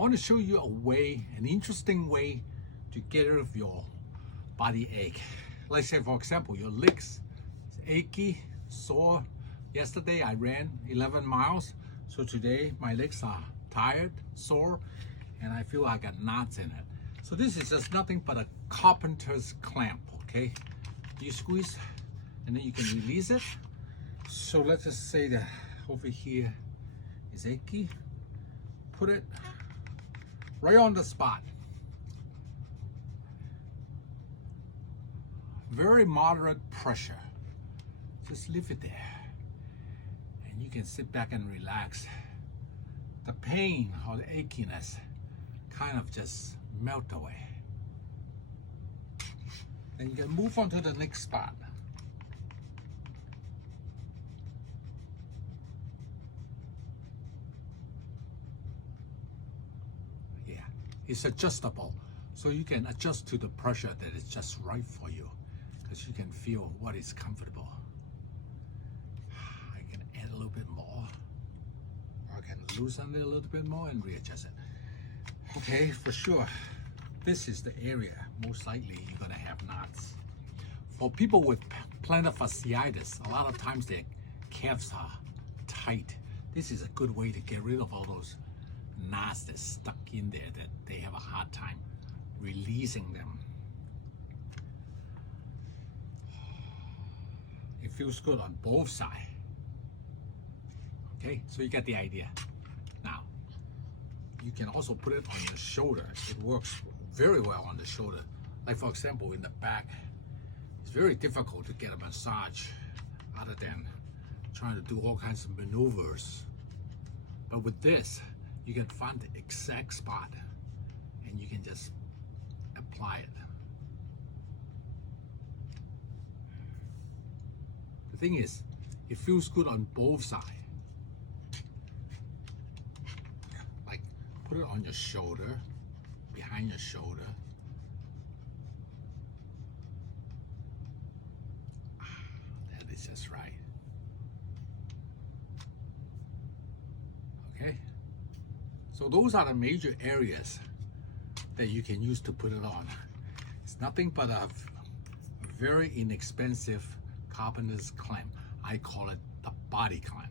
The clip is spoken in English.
I want to show you a way, an interesting way to get rid of your body ache. Let's say, for example, your legs is achy, sore. Yesterday I ran 11 miles, so today my legs are tired, sore, and I feel I got knots in it. So this is just nothing but a carpenter's clamp, okay? You squeeze and then you can release it. So let's just say that over here is achy. Put it right on the spot. Very moderate pressure. Just leave it there. And you can sit back and relax. The pain or the achiness kind of just melt away. Then you can move on to the next spot. Yeah, it's adjustable. So you can adjust to the pressure that is just right for you, because you can feel what is comfortable. I can add a little bit more, or I can loosen it a little bit more and readjust it. Okay, for sure, this is the area most likely you're gonna have knots. For people with plantar fasciitis, a lot of times their calves are tight. This is a good way to get rid of all those knots that's stuck in there that they have a hard time releasing them. It feels good on both sides. Okay, so you get the idea. Now, you can also put it on your shoulder. It works very well on the shoulder. Like for example, in the back, it's very difficult to get a massage other than trying to do all kinds of maneuvers. But with this, you can find the exact spot and you can just apply it. The thing is, it feels good on both sides. Like, put it on your shoulder, behind your shoulder. That is just right. Okay? So those are the major areas that you can use to put it on. It's nothing but a very inexpensive carpenter's clamp. I call it the body clamp.